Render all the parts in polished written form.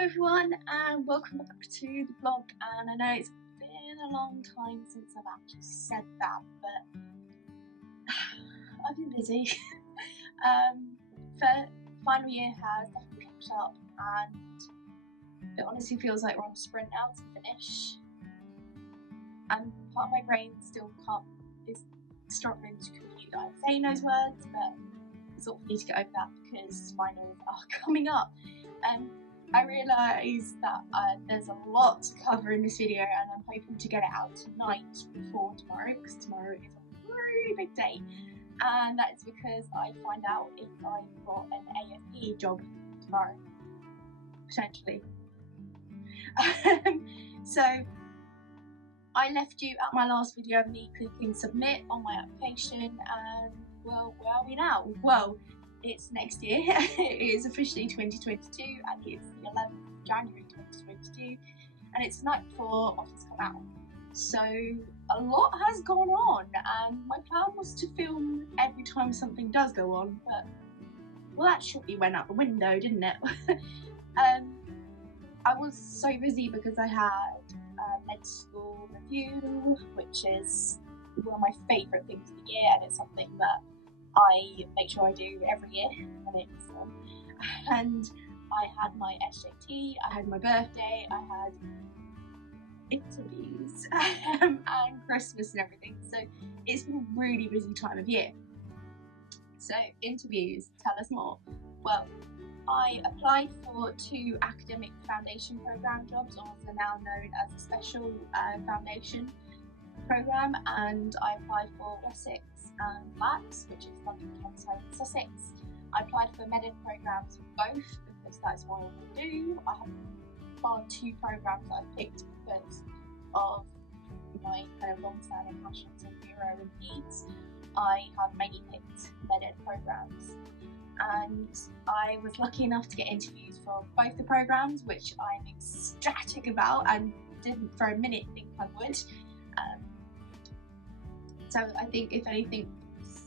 everyone, and welcome back to the vlog. And I know it's been a long time since I've actually said that, but I've been busy. The final year has definitely picked up, and it honestly feels like we're on a sprint now to finish. And part of my brain still is struggling to compute that I'm saying those words, but I sort of need to get over that because finals are coming up. I realise that there's a lot to cover in this video, and I'm hoping to get it out tonight before tomorrow, because tomorrow is a really big day, and that is because I find out if I've got an AFP job tomorrow, potentially. So I left you at my last video of me clicking submit on my application, and well, where are we now? Well, it's next year. It is officially 2022, and it's the 11th of January 2022, and it's the night before offers come out. So a lot has gone on, and my plan was to film every time something does go on, but well, that shortly went out the window, didn't it? I was so busy because I had a med school review, which is one of my favourite things of the year, and it's something that I make sure I do every year when it's on. And I had my SJT, I had my birthday, I had interviews and Christmas and everything, so it's been a really busy time of year. So interviews, tell us more. Well, I applied for 2 academic foundation programme jobs, also now known as a special foundation programme, and I applied for Wessex and Blacks, which is London, Kent, and Sussex. I applied for med-ed programmes for both because that's what I want to do. I have bar 2 programmes that I picked because of my kind of long-standing passions in neuro and peds. I have mainly picked med-ed programmes, and I was lucky enough to get interviews for both the programmes, which I'm ecstatic about and didn't for a minute think I would. So I think if anything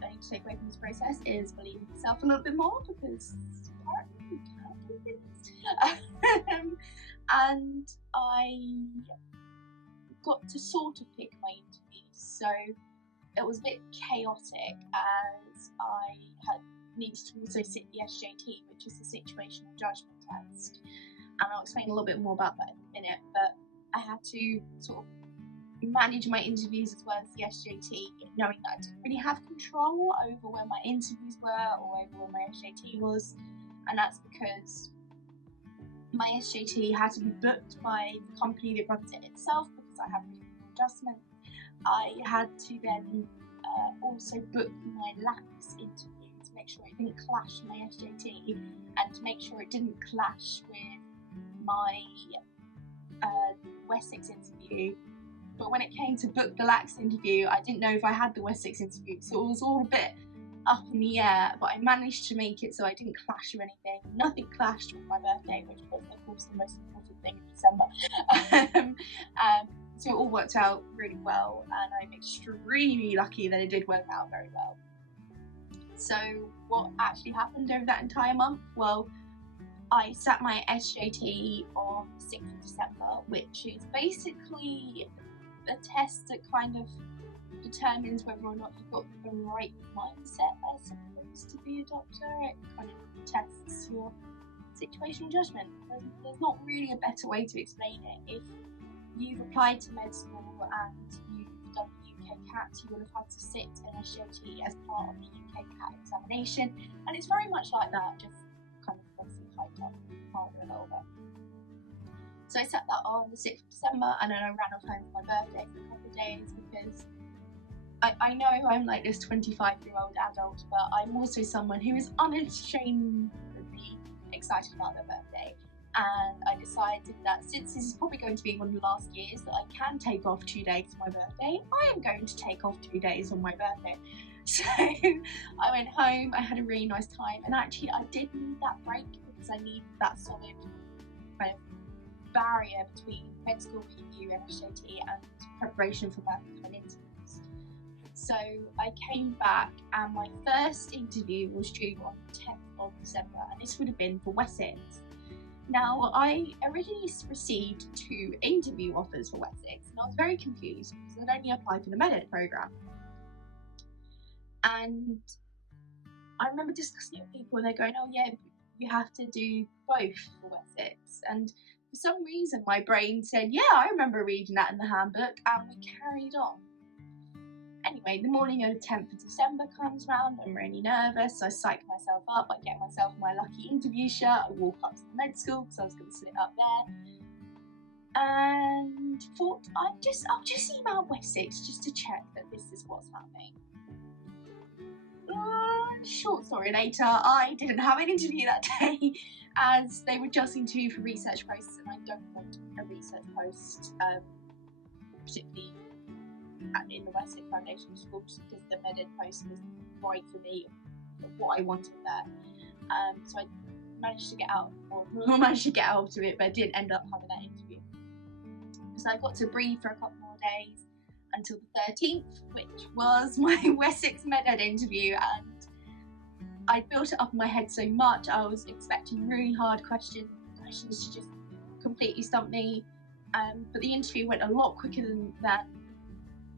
I need to take away from this process is believe in yourself a little bit more, because apparently you can't do this. And I got to sort of pick my interviews, so it was a bit chaotic as I had needed to also sit the SJT, which is the situational judgment test, and I'll explain a little bit more about that in a minute. But I had to sort of manage my interviews as well as the SJT, knowing that I didn't really have control over where my interviews were or over where my SJT was, and that's because my SJT had to be booked by the company that runs it itself because I have reasonable adjustment. I had to then also book my LAX interview to make sure it didn't clash with my SJT, and to make sure it didn't clash with my Wessex interview. But when it came to book the LAX interview, I didn't know if I had the Wessex interview, so it was all a bit up in the air, but I managed to make it so I didn't clash with anything. Nothing clashed with my birthday, which was of course the most important thing in December. So it all worked out really well, and I'm extremely lucky that it did work out very well. So what actually happened over that entire month? Well, I sat my SJT on the 6th of December, which is basically a test that kind of determines whether or not you've got the right mindset, I suppose, to be a doctor. It kind of tests your situational judgment. There's not really a better way to explain it. If you've applied to med school and you've done the UK CAT, you would have had to sit an SJT as part of the UK CAT examination, and it's very much like that, just kind of obviously hyped up harder a little bit. So I set that on the 6th of December, and then I ran off home for my birthday for a couple of days because I know I'm like this 25-year-old adult, but I'm also someone who is unashamedly excited about their birthday. And I decided that since this is probably going to be one of the last years that I can take off 2 days for my birthday, I am going to take off 2 days on my birthday. So I went home, I had a really nice time, and actually I did need that break because I needed that solid kind of barrier between med school review and SJT and preparation for my interviews. So I came back, and my first interview was due on the 10th of December, and this would have been for Wessex. Now, I originally received 2 interview offers for Wessex, and I was very confused because I'd only applied for the med-ed programme. And I remember discussing it with people, and they're going, "Oh yeah, you have to do both for Wessex." And for some reason, my brain said, "Yeah, I remember reading that in the handbook," and we carried on. Anyway, the morning of the 10th of December comes round. I'm really nervous, so I psych myself up. I get myself my lucky interview shirt. I walk up to the med school because I was going to sit up there, and thought I'll just email Wessex just to check that this is what's happening. Short story later, I didn't have an interview that day, as they were just interviewing for research posts, and I don't want a research post, particularly in the Wessex Foundation School, just because the med-ed post was right for me, what I wanted there. So I managed to get out of it, but I didn't end up having that interview. So I got to breathe for a couple more days until the 13th, which was my Wessex med-ed interview, and I built it up in my head so much. I was expecting really hard questions to just completely stump me, but the interview went a lot quicker than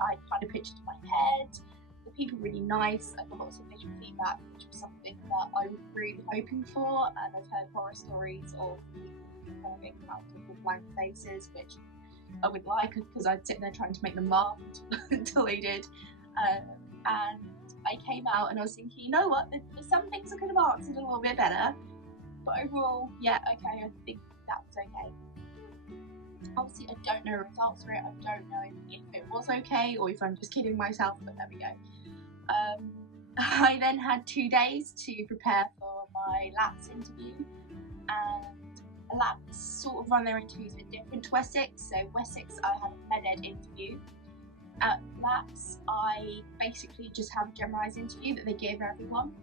I kind of pictured in my head. The people were really nice. I got lots of visual feedback, which was something that I was really hoping for, and I've heard horror stories of people kind of encountered with blank faces, which I would like, because I'd sit there trying to make them laugh until they did. And I came out and I was thinking, you know what, there's some things I could have answered a little bit better, but overall, yeah, okay, I think that was okay. Obviously, I don't know results for it. I don't know if it was okay or if I'm just kidding myself, but there we go. I then had 2 days to prepare for my LAPS interview, and LAPS sort of run their interviews a bit different to Wessex. So Wessex, I have a med-ed interview. At LAPS, I basically just have a generalised interview that they give everyone.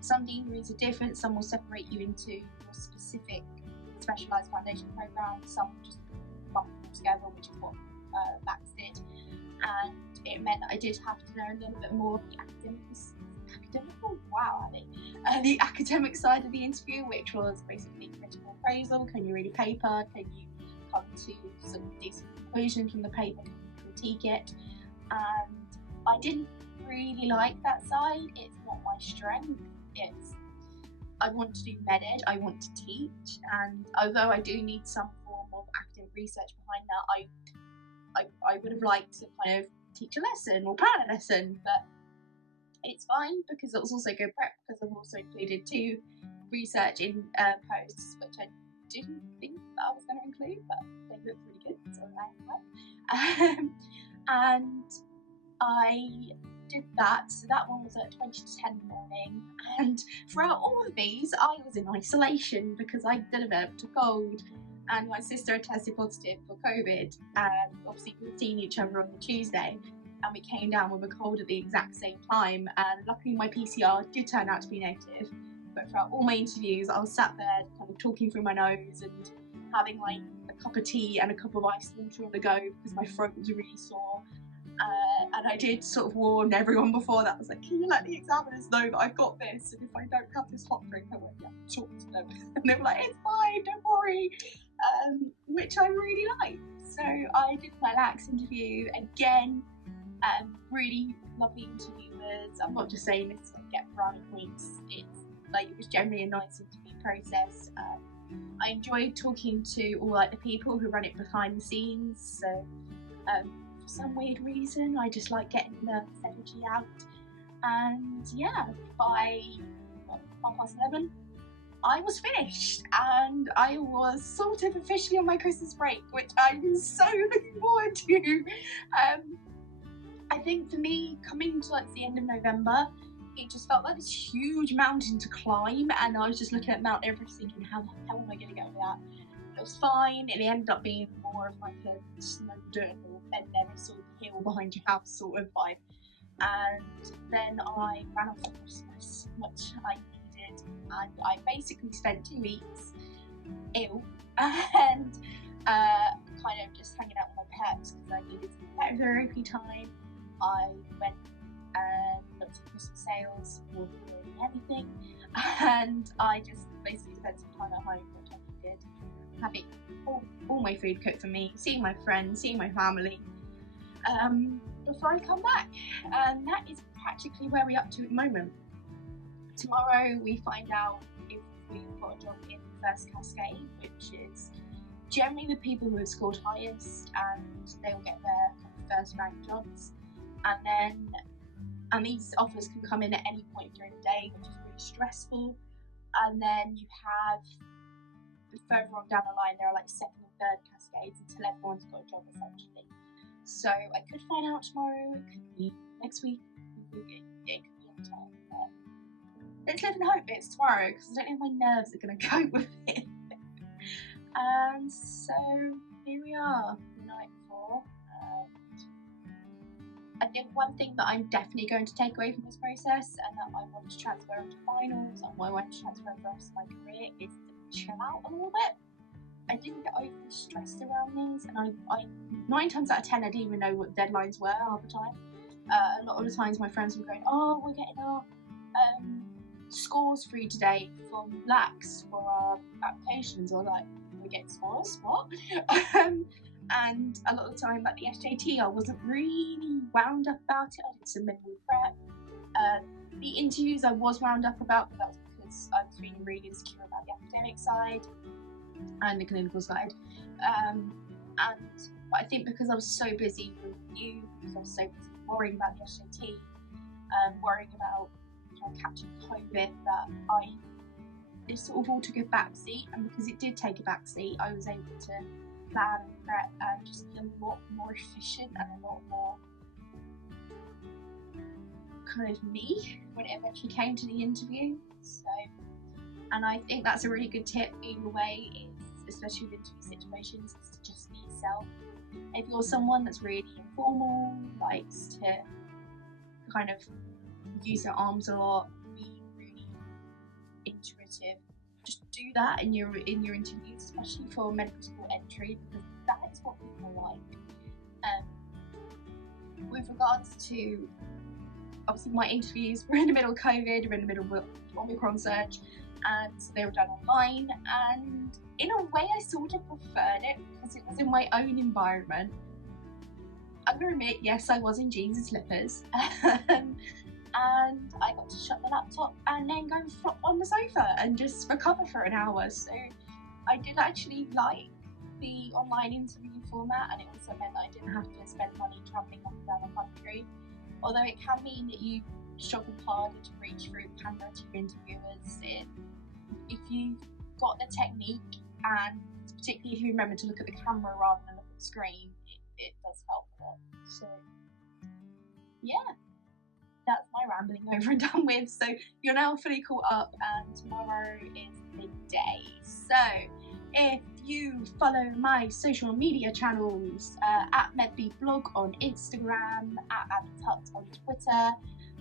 Some deaneries are different. Some will separate you into your specific specialised foundation programme. Some just bump them together, which is what LAPS did. And it meant that I did have to know a little bit more of the the academic side of the interview, which was basically critical appraisal. Can you read a paper? Can you come to some decent conclusion from the paper? Can you critique it? And I didn't really like that side. It's not my strength. I want to do med-ed, I want to teach, and although I do need some form of academic research behind that, I would have liked to kind of teach a lesson or plan a lesson, but it's fine because it's also good prep, because I've also included 2 research in posts, which I didn't think that I was going to include, but they look really good, so I like that. And I did that, so that one was at 20 to 10 in the morning, and throughout all of these I was in isolation because I developed a cold and my sister had tested positive for COVID, and obviously we'd seen each other on the Tuesday and we came down with a cold at the exact same time, and luckily my PCR did turn out to be negative, but throughout all my interviews I was sat there kind of talking through my nose and having like a cup of tea and a cup of iced water on the go because my throat was really sore. And I did sort of warn everyone before that. I was like, can you let the examiners know that I've got this, and if I don't have this hot drink I won't talk to them. And they were like, it's fine, don't worry, which I really liked. So I did my LAX interview again, really lovely interviewers. I'm not just saying this to get brownie points, it's like it was generally a nice interview process. I enjoyed talking to all like the people who run it behind the scenes, so for some weird reason I just like getting the energy out. And yeah, by 11:30 I was finished and I was sort of officially on my Christmas break, which I'm so looking forward to. I think for me, coming to like the end of November, it just felt like this huge mountain to climb, and I was just looking at Mount Everest thinking, how the hell am I going to get over that? It was fine, and it ended up being more of like a snowdon or Ben Nevis or the hill behind your house sort of vibe. And then I ran off for Christmas, which I needed, and I basically spent 2 weeks ill and kind of just hanging out with my pets because I needed some pet therapy time. I went and looked at Christmas sales or anything, and I just basically spent some time at home, which I did. having all my food cooked for me, seeing my friends, seeing my family, before I come back. And that is practically where we're up to at the moment. Tomorrow we find out if we've got a job in the first cascade, which is generally the people who have scored highest, and they will get their first ranked jobs. And these offers can come in at any point during the day, which is really stressful. And then you have further on down the line, there are like second and third cascades until everyone's got a job essentially. So I could find out tomorrow, it could be next week, it could be any time. Let's live and hope it's tomorrow, because I don't know if my nerves are going to cope with it. And so here we are, the night before. I think one thing that I'm definitely going to take away from this process, and that I want to transfer into finals, and what I want to transfer into the rest of my career, is to chill out a little bit. I didn't get overly stressed around these, and I 9 times out of 10 I didn't even know what deadlines were half the time. A lot of the times my friends were going, "Oh, we're getting our scores through today from Lax for our applications," or like, "We're getting scores? What?" And a lot of the time, like the SJT, I wasn't really wound up about it. I did some minimal prep. The interviews I was wound up about, but that was because I was feeling really insecure about the academic side and the clinical side. But I think because I was so busy with you, because I was so busy worrying about the SJT, worrying about catching COVID, that it sort of all took a backseat. And because it did take a backseat, I was able to plan and prep and just be a lot more efficient and a lot more kind of me when it eventually came to the interview. So, and I think that's a really good tip either way, is, especially with interview situations, is to just be yourself. If you're someone that's really informal, likes to kind of use their arms a lot, be really intuitive, just do that in your interviews, especially for medical school entry, because that is what people like. With regards to, obviously my interviews were in the middle of COVID, we're in the middle of the Omicron surge, and they were done online, and in a way I sort of preferred it because it was in my own environment. I'm gonna admit, yes, I was in jeans and slippers, and I got to shut the laptop and then go and flop on the sofa and just recover for an hour. So I did actually like the online interview format, and it also meant that I didn't have to spend money travelling up and down the country. Although it can mean that you struggle harder to reach through the camera to your interviewers. If you've got the technique, and particularly if you remember to look at the camera rather than look at the screen, it does help a lot. So yeah, that's my rambling over and done with. So you're now fully caught up, and tomorrow is the day. So if you follow my social media channels, at MedBeblog on Instagram, at AbbyTucked on Twitter,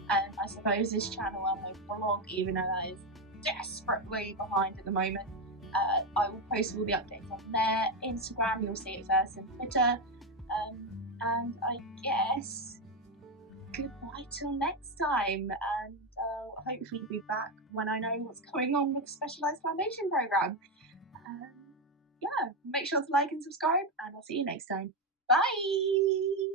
I suppose this channel and my blog, even though that is desperately behind at the moment, I will post all the updates on there. Instagram, you'll see it first, and Twitter. And I guess goodbye till next time, and I'll hopefully be back when I know what's going on with the Specialised Foundation Programme. Yeah, make sure to like and subscribe, and I'll see you next time. Bye!